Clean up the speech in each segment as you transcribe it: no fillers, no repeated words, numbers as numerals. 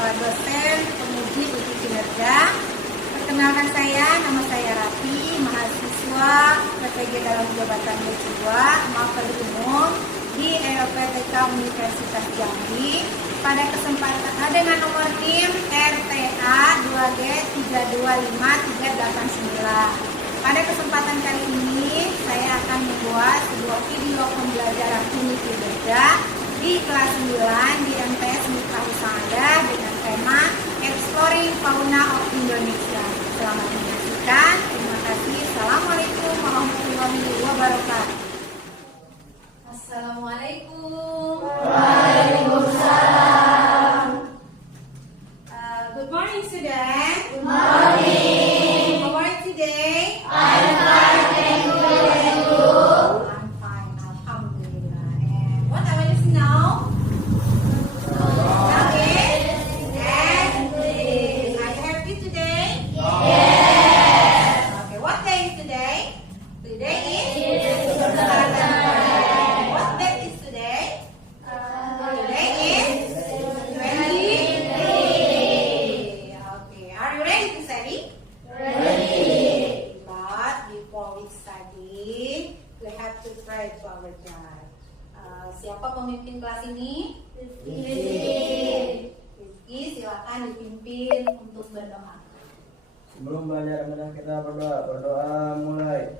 Kepala Dosen Penguji Uji Kinerja. Perkenalkan nama saya Rafi, mahasiswa PPG dalam jabatan D2 Master Umum di LPTK Universitas Jambi. Pada kesempatan dengan nomor NIM RTA 2G 325-389. Pada kesempatan kali ini saya akan membuat sebuah video pembelajaran unit kinerja di kelas 9 di MTS Mitra Husada dengan tema Exploring Fauna of Indonesia. Selamat menyaksikan. Terima kasih. Assalamualaikum warahmatullahi wabarakatuh. Assalamualaikum. Waalaikumsalam. Good morning, students. Good morning. How are you today? I'm fine, thank you. And you? I'm fine, alhamdulillah. And what I want to know? Okay. And are you happy today? Yes. Okay, what day is today? Today is It's Saturday. What date is today? Today is 23. Okay, are you ready to study? Ready. But before we study, we have to pray to our God. Siapa pemimpin kelas ini? Rizky, silakan dipimpin untuk berdoa. Sebelum belajar kita berdoa mulai.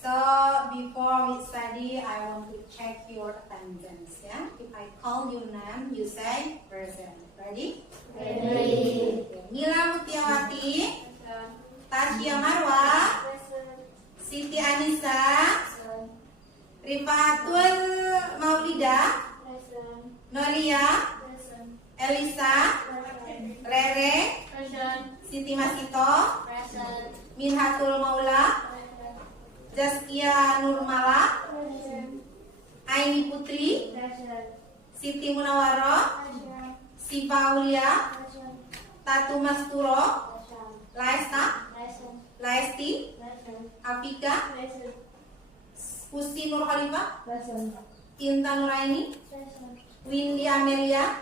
So before we study, I want to check your attendance. Yeah, if I call your name, you say present. Ready? Ready. Mila Mutiawati, Tasya Marwa, Siti Anissa, Rifatul Maulida, Nolia, Elisa, Rere, Siti Masito, Minhatul Maula, Zaskia Nurmala, Aini Putri, Siti Munawaro, Siva Aulia, Tatu Masturo, Laesta, Laesti, Afika, Pusti Nur Khalifah, Intan Nuraini, Windy Amelia,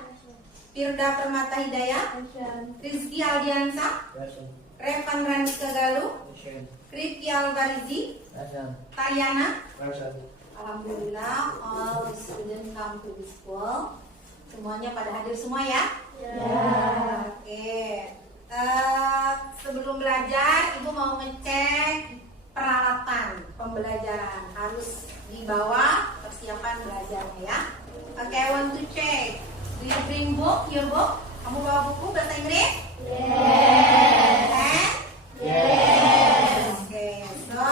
Firda Permata Hidayah, Rizky Aldiansa, Revan Randika Galuh, Rifki Alvarizi, Tariana. Alhamdulillah, all the students come to the school. Semuanya pada hadir semua ya? Oke. Sebelum belajar, Ibu mau ngecek peralatan pembelajaran. Harus dibawa persiapan belajarnya ya. Oke, I want to check. Do you bring book, your book? Kamu bawa buku bahasa Inggris? Yes. Yes. Oke, so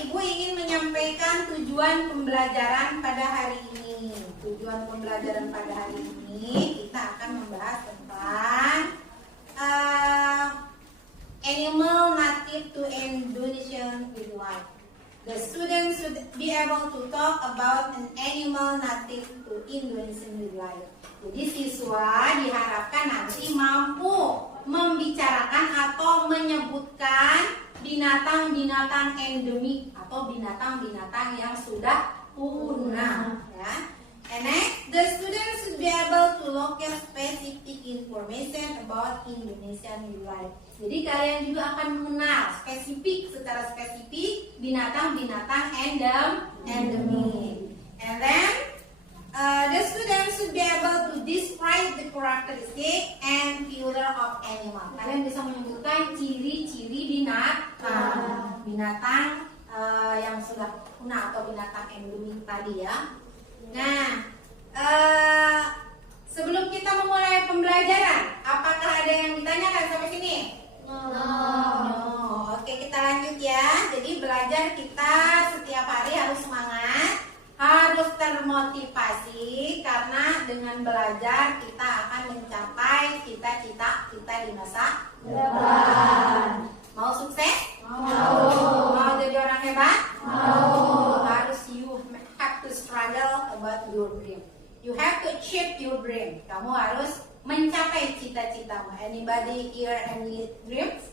Ibu ingin menyampaikan tujuan pembelajaran pada hari ini. Tujuan pembelajaran pada hari ini kita akan membahas tentang animal native to Indonesian wildlife. The students should be able to talk about an animal native to Indonesian wildlife. Jadi siswa diharapkan nanti mampu membicarakan atau menyebutkan binatang-binatang endemik atau binatang-binatang yang sudah punah. Ya. And next, the students should be able to locate specific information about Indonesian wildlife. Jadi kalian juga akan mengenal secara spesifik binatang-binatang endemik. And then the students should be able to describe the characteristic and feature of animal. Kalian bisa menyebutkan ciri-ciri binatang. binatang yang sudah punah atau binatang endemik tadi ya. Nah, sebelum kita memulai pembelajaran, apakah ada yang ditanyakan sampai sini? No. Oke, kita lanjut ya. Jadi belajar kita setiap hari harus semangat, harus termotivasi, karena dengan belajar kita akan mencapai cita-cita kita di masa depan. Mau sukses? Mau jadi orang hebat? Harus you have to struggle about your dream. You have to achieve your dream. Kamu harus mencapai cita-citamu. Anybody here any dreams?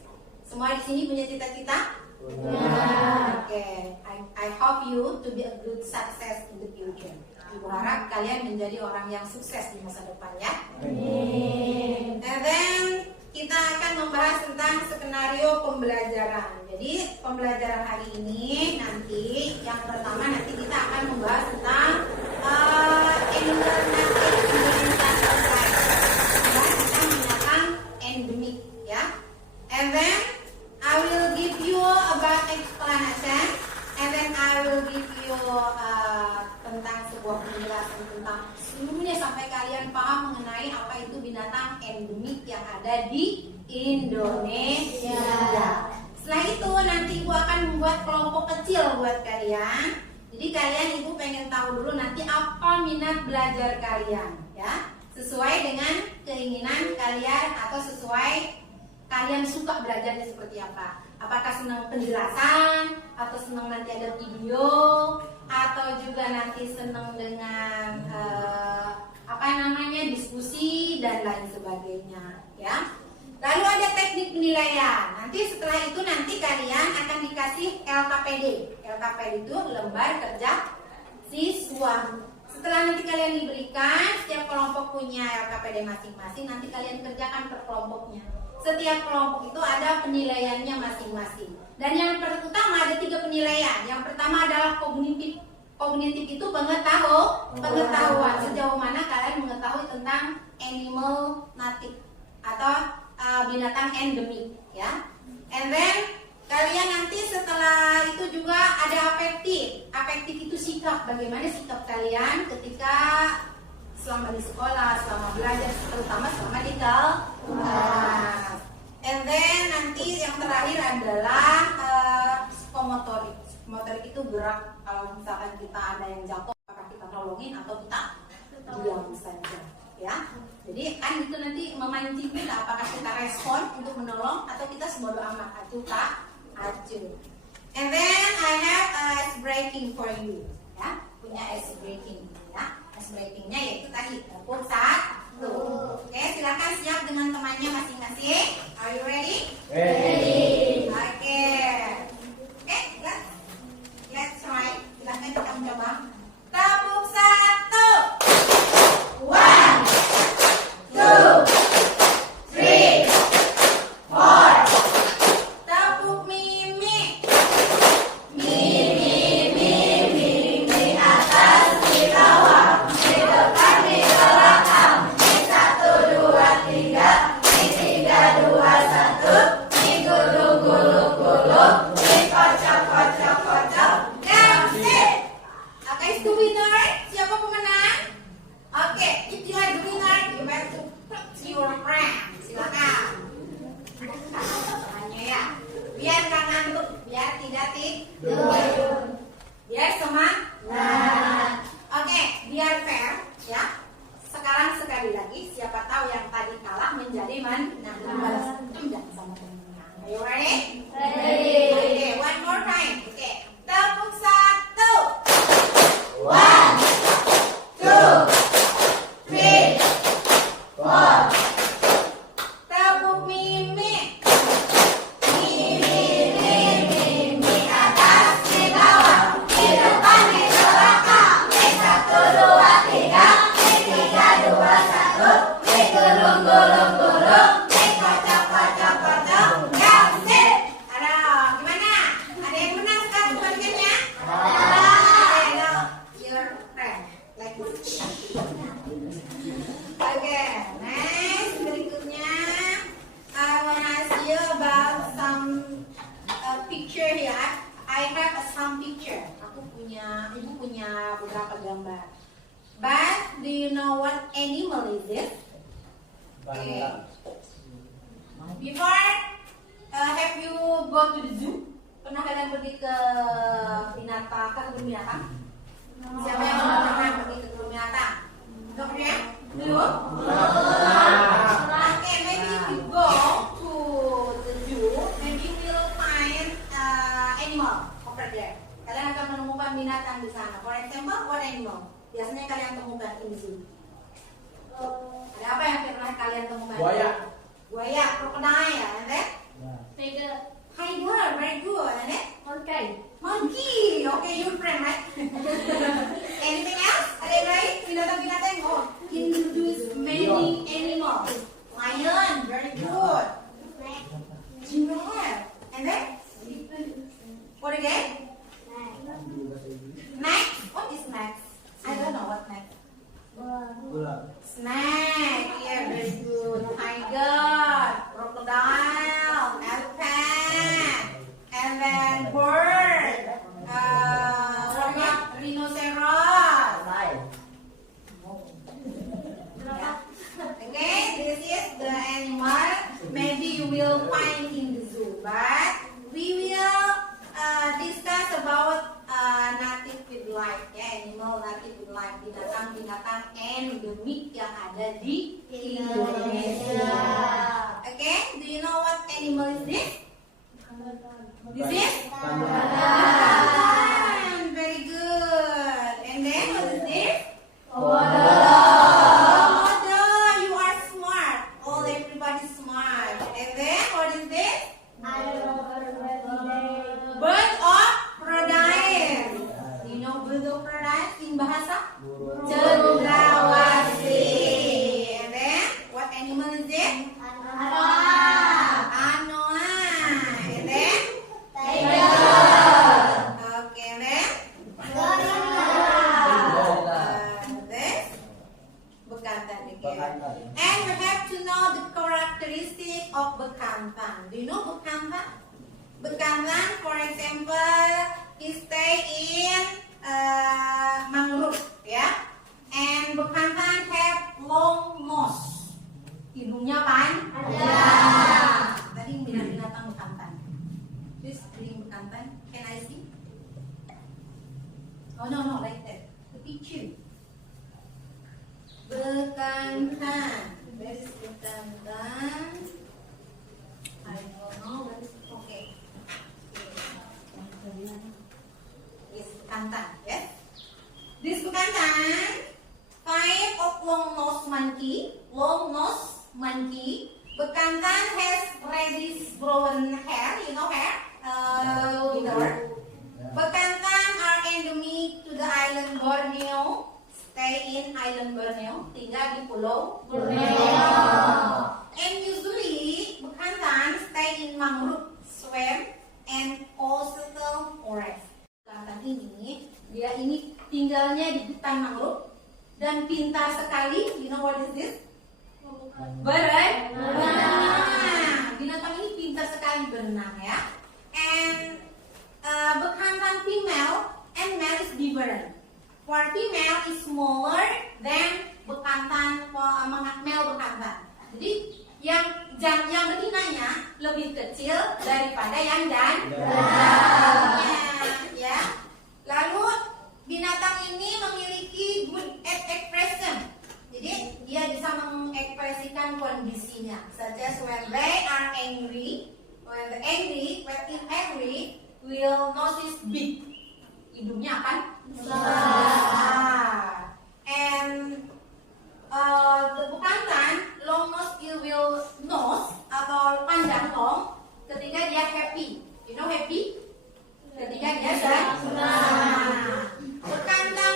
Semua di sini punya cita-cita? Oke. I hope you to be a good success in the future. Ibu harap kalian menjadi orang yang sukses di masa depan ya. And then kita akan membahas tentang skenario pembelajaran. Jadi pembelajaran hari ini nanti yang pertama nanti kita akan membahas tentang endemik ya. And then I will give you about explanation, and then I will give you tentang sebuah penjelasan tentang seluruhnya sampai kalian paham mengenai apa itu binatang endemik yang ada di Indonesia. Setelah itu nanti Ibu akan membuat kelompok kecil buat kalian. Jadi kalian Ibu pengen tahu dulu nanti apa minat belajar kalian ya. Sesuai dengan keinginan kalian atau sesuai kalian suka belajarnya seperti apa. Apakah senang penjelasan atau senang nanti ada video atau juga nanti senang dengan diskusi dan lain sebagainya ya. Lalu ada teknik penilaian. Nanti setelah itu nanti kalian akan dikasih LKPD. LKPD itu lembar kerja siswa. Setelah nanti kalian diberikan, setiap kelompok punya LKPD masing-masing. Nanti kalian kerjakan per kelompoknya. Setiap kelompok itu ada penilaiannya masing-masing. Dan yang pertama ada 3 penilaian. Yang pertama adalah kognitif. Kognitif itu pengetahuan. Sejauh mana kalian mengetahui tentang animal native atau binatang endemik ya. And then kalian nanti setelah itu juga ada afektif. Afektif itu sikap. Bagaimana sikap kalian ketika selama di sekolah, selama belajar, terutama selama di kelas. And then nanti yang terakhir adalah psikomotorik. Psikomotorik itu gerak. Kalau misalkan kita ada yang jatuh, apakah kita nolongin atau kita diam saja ya. Jadi kan itu nanti memancing kita, apakah kita respon untuk menolong atau kita sebodoh amat acuh. And then I have ice breaking for you ya, punya ice breaking ya. Ice breakingnya yaitu tadi tepuk 1. Oke, silakan siap dengan temannya masing-masing. Are you ready? Ready. Oke, let's try. Silakan kita mencoba. Tepuk 1. 1, 2, 3, 4. Tepuk mimi. Mimi di atas, di bawah, di depan, di belakang. Di 1, 2, 3, di 3, 2, 1. Di gulung-gulung-gulung, di kocok-kocok-kocok. That's it. Okay, is the winner? Siapa pemenang? Oke, if you are the winner, you have to talk to your friend. Silakan. Tangannya ya. Biar gak ngantuk, biar tidak tidur. Biar semangat. Oke, biar fair ya. Sekarang sekali lagi, siapa tahu yang tadi kalah menjadi menang. Balas dendam sama temennya. Are you ready? Ready. Oke, one more time. Oke, tepuk 1. 1, 2, 3, 4. Tepuk mimi. Mimi di atas, di bawah, di depan, di belakang. Di 1, 2, 3, di 3, 2, 1. Di gulung-gulung-gulung, di kocok-kocok-kocok. That's it. Ada gimana? Ada yang menang sekarang bagiannya? Okay, now your friend like this. Okay, next berikutnya I wanna ask you about some picture here. I have some picture. Ibu punya beberapa gambar. But do you know what animal is this? Bangla. Before, have you go to the zoo? Pernah kalian pergi ke kebun binatang? Siapa yang belum pernah pergi ke kebun binatang? Nggak pernah? Belum? Okay, maybe if you go to the zoo, maybe you will find animal over there. Kalian akan menemukan binatang di sana. For example, what animal? Biasanya kalian temukan in the zoo. Ada apa yang pernah kalian temukan? Buaya, crocodile, and then? Tiger. Tiger, very good, and then? Monkey. Monkey, okay, your friend, right? Anything else? Ada yang lain? Binatang-binatang? Oh, introduce many animals. Lion, very good. Giraffe, and then? What again? Next, what is next? I don't know what next. Snake, yeah, very good. Tiger, crocodile, elephant, and then bird. What about rhinoceros? Okay, this is the animal. Maybe you will find in the zoo, but we will discuss about native wildlife, ya, animal native wildlife, binatang-binatang endemik yang ada di Indonesia. Okay, do you know what animal is this? This is? Very good. And then what is this? You are smart. All everybody smart. And then what is this? Bird of paradise. Do you know bird of paradise in bahasa? Cendrawasih. And then what animal is it? Anoa. And then? Okay, and then? This? Bekantan again. And we have to know the characteristic of bekantan. Do you know bekantan? Bekantan, for example, he stay in mangrove, ya. And bekantan have long nose. Hidungnya panjang. Tadi binatang bekantan. This being bekantan. Can I see? Oh no, like that. The picture. Bekantan. Where is bekantan? I don't know. Where is it? Okay. Yes, bekantan. Yes. This bekantan, type of long-nosed monkey. Long-nosed monkey. Bekantan has reddish brown hair. You know hair? Bekantan are endemic to the island Borneo. Stay in island Borneo. Tinggal di Pulau Borneo. And usually bekantan stay in mangrove swamp and coastal forest. Bekantan ini, dia ini tinggalnya di hutan mangrove dan pintar sekali. You know what is this? Berenang. Binatang ini pintar sekali berenang, ya. And bekantan female and male is different. For female is smaller than bekantan male bekantan. Jadi yang betinanya lebih kecil daripada yang jantannya, ya. Lalu binatang ini memiliki good expression. Jadi dia bisa mengekspresikan kondisinya, such as when they are angry. When in angry, will nose is big. Hidungnya akan besar. And the bekantan long nose will nose atau panjang long ketika dia happy. You know happy? Ketika dia senang. Bekantan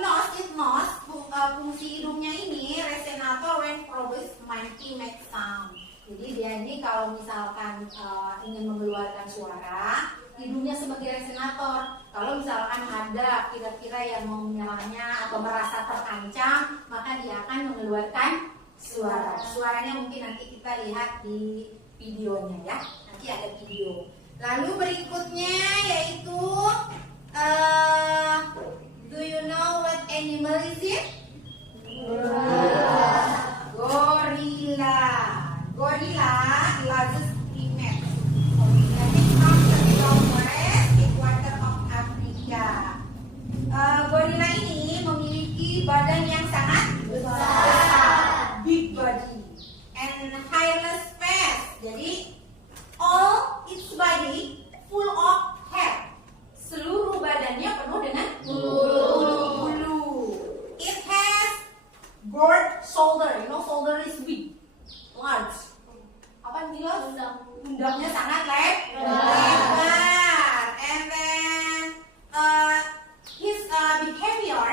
nose is nose. Fungsi hidungnya ini resonator when produce mighty make sound. Jadi dia ini kalau misalkan ingin mengeluarkan suara, hidungnya sebagai resonator. Kalau misalkan ada kira-kira yang mau menyerangnya atau merasa terancam, maka dia akan mengeluarkan suara. Suaranya mungkin nanti kita lihat di videonya, ya. Nanti ada video. Lalu berikutnya yaitu do you know what animal is it? Gorilla. Gorilla largest primate. It comes from West Equator of Africa. Gorilla ini memiliki badan yang sangat besar, big body, and hairless face. Jadi all its body full of hair. Seluruh badannya penuh dengan bulu. It has broad shoulder. You know shoulder is big, large. Apa nih lo? Pundaknya sangat lebar. And then his behavior,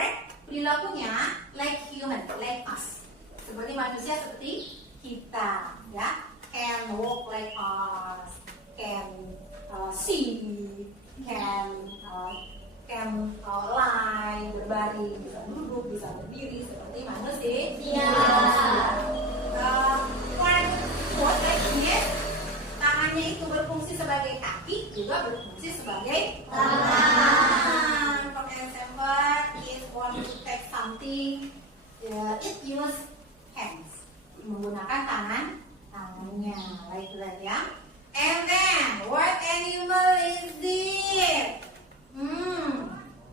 perilakunya like human, like us. Seperti manusia, seperti kita, ya. Can walk like us, can see, can lie, berbaring, bisa duduk, bisa berdiri seperti manusia. One foot like this, tangannya itu berfungsi sebagai kaki, juga berfungsi sebagai tangan. For example, if want to take something, it use hands, menggunakan tangannya, like that, ya. And then, what animal is this?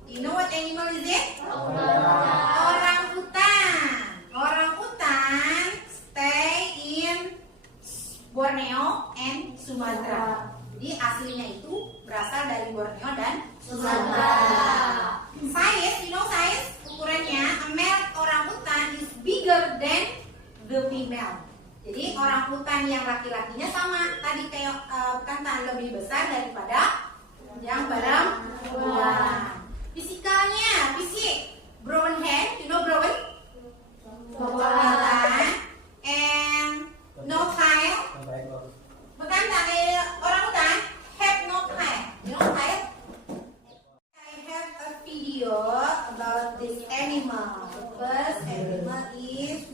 You know what animal is it? Orangutan. Orangutan stay in Borneo and Sumatera. Jadi aslinya itu berasal dari Borneo dan Sumatera. Size, you know size? Ukurannya, a male orangutan is bigger than the female. Jadi orangutan yang laki-lakinya sama tadi kayak bukan lebih besar daripada yang perempuan. Fisikalnya, fisik, brown hair, you know brown? And no tail. Bukan tadi orangutan have no tail. You know tail? I have a video about this animal. The first animal is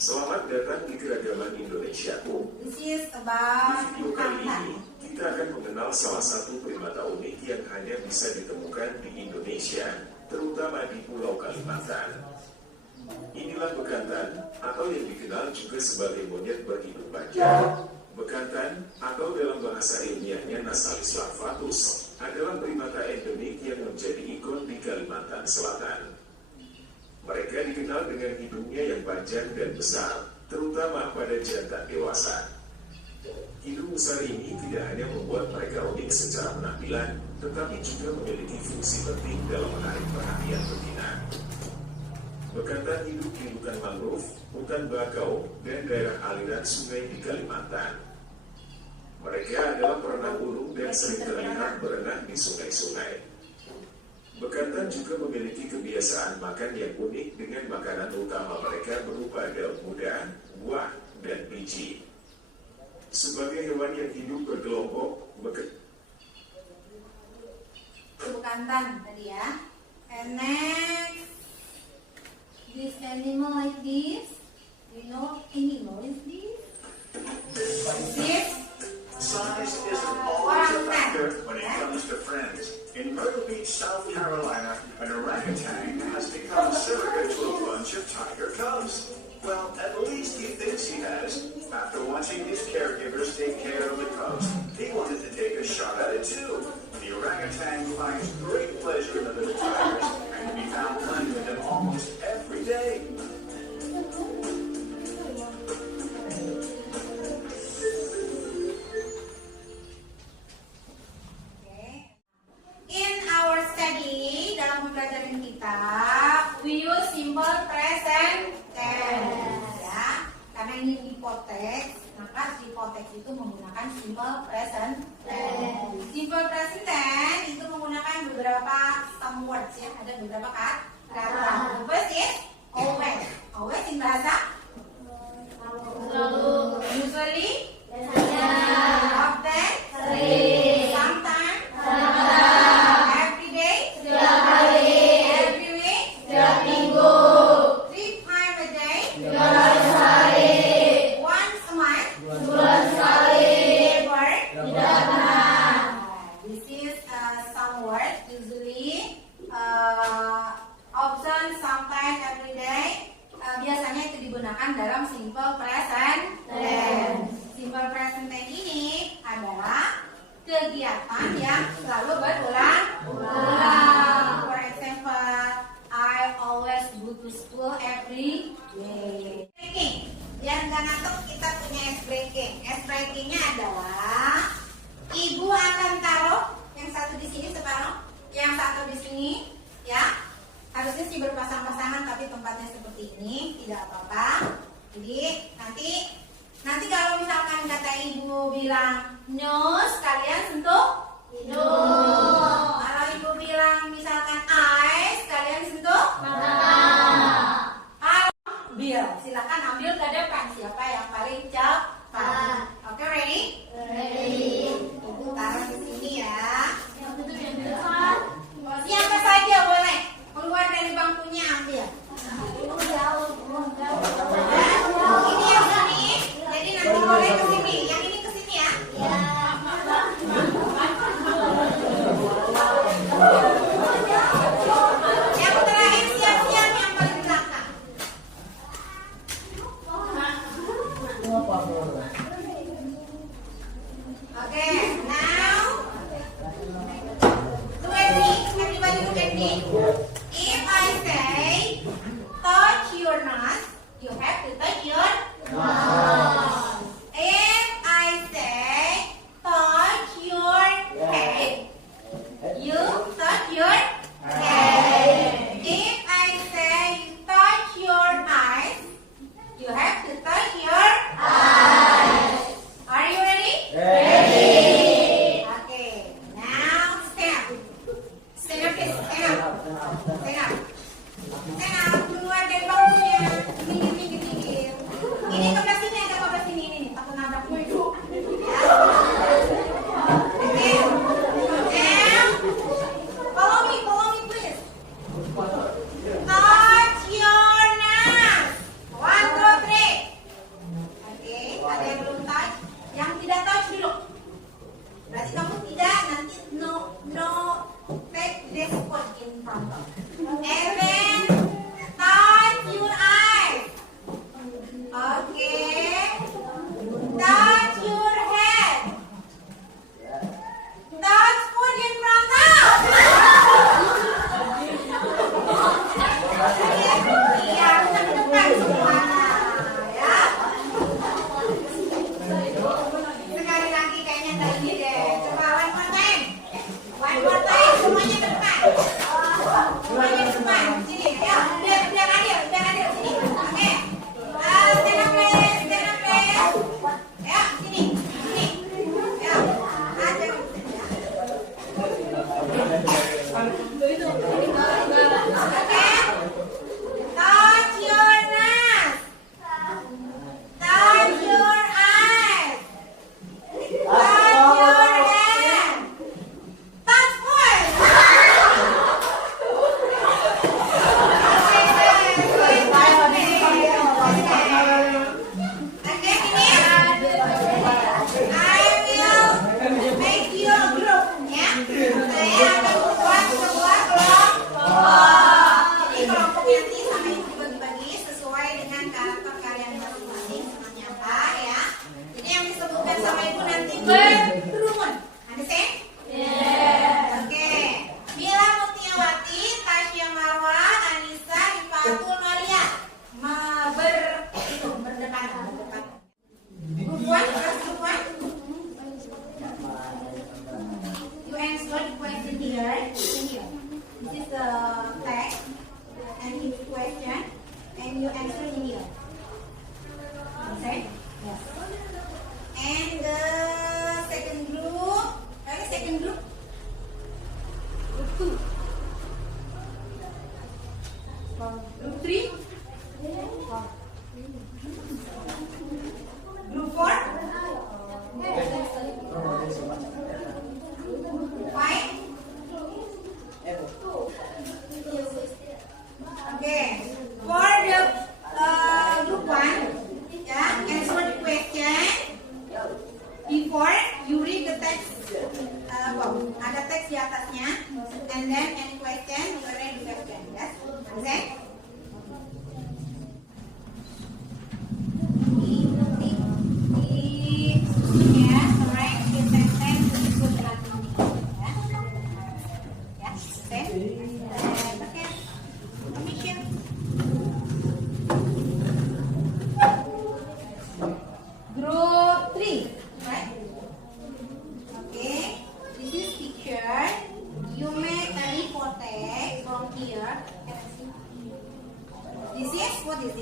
Selamat datang di Keragaman Indonesia. This is Di about video kali ini, Kantan. kita akan mengenal salah satu primata unik yang hanya bisa ditemukan di Indonesia, terutama di Pulau Kalimantan. Inilah bekantan, atau yang dikenal juga sebagai monyet berhidung panjang. Bekantan, atau dalam bahasa ilmiahnya Nasalis larvatus, adalah primata endemik yang menjadi ikon di Kalimantan Selatan. Mereka dikenal dengan hidungnya yang panjang dan besar, terutama pada jantan dewasa. Hidung besar ini tidak hanya membuat mereka unik secara penampilan, tetapi juga memiliki fungsi penting dalam menarik perhatian betina. Bekantan hidup di hutan mangrove, hutan bakau, dan daerah aliran sungai di Kalimantan. Mereka adalah perenang gunung dan sering terlihat berenang di sungai-sungai. Bekantan juga memiliki kebiasaan makan yang unik dengan makanan utama mereka berupa daun muda, buah, dan biji. Sebagai hewan yang hidup berkelompok, Bekantan tadi ya. And next, this animal like this. You know animal is this? This Size isn't always a factor when it comes to friends. In Myrtle Beach, South Carolina, an orangutan has become a surrogate to a bunch of tiger cubs. Well, at least he thinks he has. After watching his caregivers take care of the cubs, he wanted to take a shot at it too. The orangutan finds great pleasure in the little tigers and can be found playing with them almost every day. in our study dalam pembelajaran kita, we use simple present tense ya. Karena ini hipotex, maka hipotex itu menggunakan simple present tense. Simple present tense itu menggunakan beberapa some words ya, ada beberapa kata. The first is always. Always in bahasa usually, often, sometimes, every day, every week, 3 times a day, once a month, sini, tidak apa-apa. Jadi nanti kalau misalkan kata ibu bilang nose, kalian sentuh hidung. Kalau ibu bilang misalkan eyes, kalian sentuh mata. Kalau Bill, silakan ambil ke depan. Siapa yang paling cepat? Oke, ready? Ibu taruh di sini ya. Siapa saja boleh keluar dari bangkunya ambil. Ini yang sini, jadi nanti boleh ke sini. Yang ini ke sini ya. Yang terakhir siap-siap yang paling belakang. Oke, now look at me. Everybody look at me. If I say touch your nose, you have to touch your nose. If I say touch your head, you touch your head. If I say touch your eyes, you have to touch your eyes. Are you ready? Okay. Now stand up. Stand up, please. Stand up. Stand up. Stand up. Keluar dari bangkunya. Minggir. Ini kebelah sini, ada kebelah sini. Ini nih, takut nabrak gue. Ya. Okay. Now, follow me, please. Touch your nose. 1, 2, 3. Oke, ada yang belum touch? Yang tidak touch dulu. Berarti kamu tidak, nanti no take this spot in front. And then touch your eyes. Okay. Touch your head. Touch foot in front. Iya, kita ke depan semua. Ya. Sekali lagi kayaknya nggak ini deh. Coba one more time. One more time. Semuanya ke depan. Semuanya ke depan. Sini. Ya, biar adil. Sini. Oke. Stand up please. Ya, sini. Ya. Ada. Oke. Touch your nose. Touch your eyes. Touch your head. Touch foot. Okay, finish. I will make you a group, ya. Saya akan buat sebuah kelompok. Jadi kelompok nanti sama ibu dibagi-bagi sesuai dengan karakter kalian masing-masing. Namanya apa ya? Jadi yang disebutkan sama ibu nanti berumun. Understand? Oke. Mila Mutiawati, Tasya Marwah, Anissa, Rifatul Maria. Berdepan. Group 1, group 1. You answer the question here. This is the text and his question, and you answer in here. Okay? Yes. And the second group. Group 2. Group 3. Group 4. 5. Okay. For the group 1, yeah, answer the question before you read the text. Ada teks di atasnya, and then any question you read the question. Yes, understand? Group 3, right? Okay, this is picture. You make a report from here. This is what is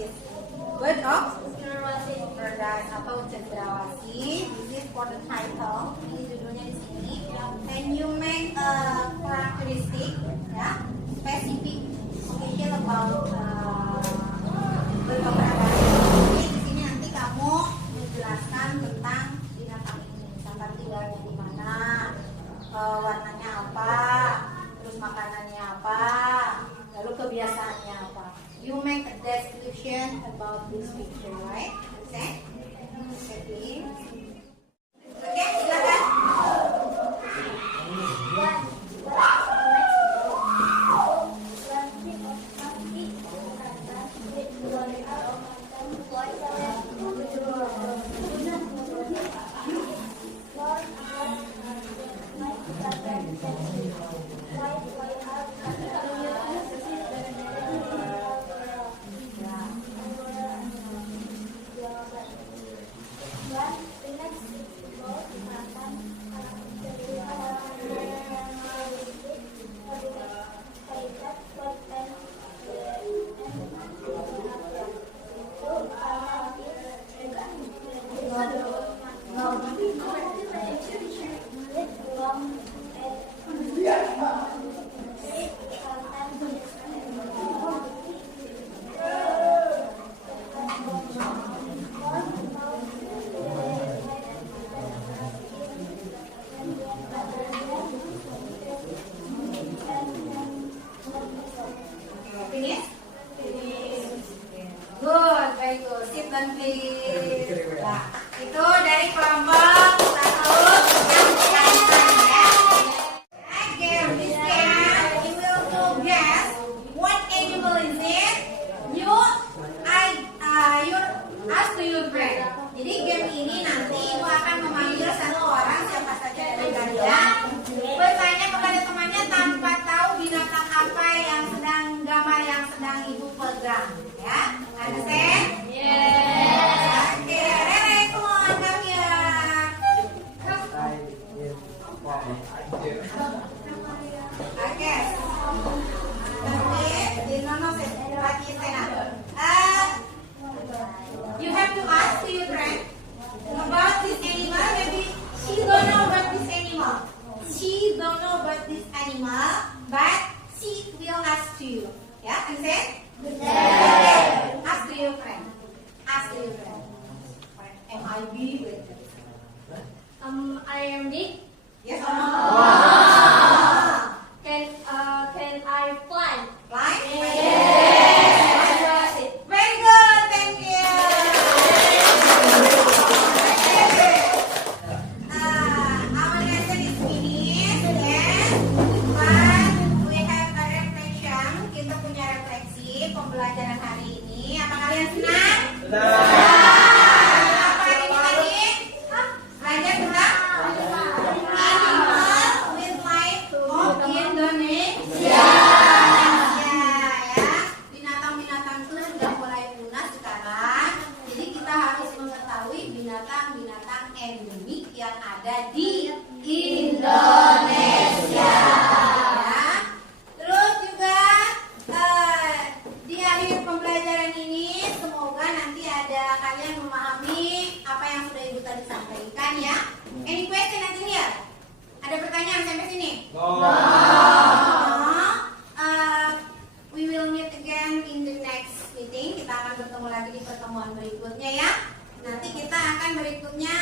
apa, lalu kebiasaannya apa. You make a description about this picture, right? Okay? Oke, silakan. Finish? Good, very good. Sit down please. Nah, itu dari kelompok 1 yang jantan ya. Again, this game you will to guess what animal is it. You ask to your friend. Jadi game ini nanti ibu akan memanggil satu orang siapa saja dari kalian bertanya kepada temannya tanpa tahu binatang apa yang sedang gambar yang sedang ibu pegang, ya. Understand? Yes. Oke, Rere, come on, come here. Oke. You have to ask to your friend about this animal. Maybe she don't know about this animal. She don't know about this animal, but she will ask to you. Yeah, understand? Yes. Ask to your friend. Ask to your friend. MIB. I am big. Yes or no? Can I fly? Fly? Yes. Very good, thank you. Our lesson is finished, yes. But we have a reflection. Kita punya refleksi pembelajaran hari ini. Apa kalian senang? Apa hari ini tadi? Belajar tentang animal with life of Indonesia. Ya, binatang-binatang itu sudah mulai punah sekarang. Jadi kita harus mengetahui binatang-binatang endemik yang ada di Indonesia. Ya. Terus juga di akhir pembelajaran ini semoga nanti ada kalian memahami apa yang sudah ibu tadi sampaikan ya. Any question nanti ya? Ada pertanyaan sampai sini? We will meet again in the next meeting. Kita akan bertemu lagi di pertemuan berikutnya ya. Nanti kita akan berikutnya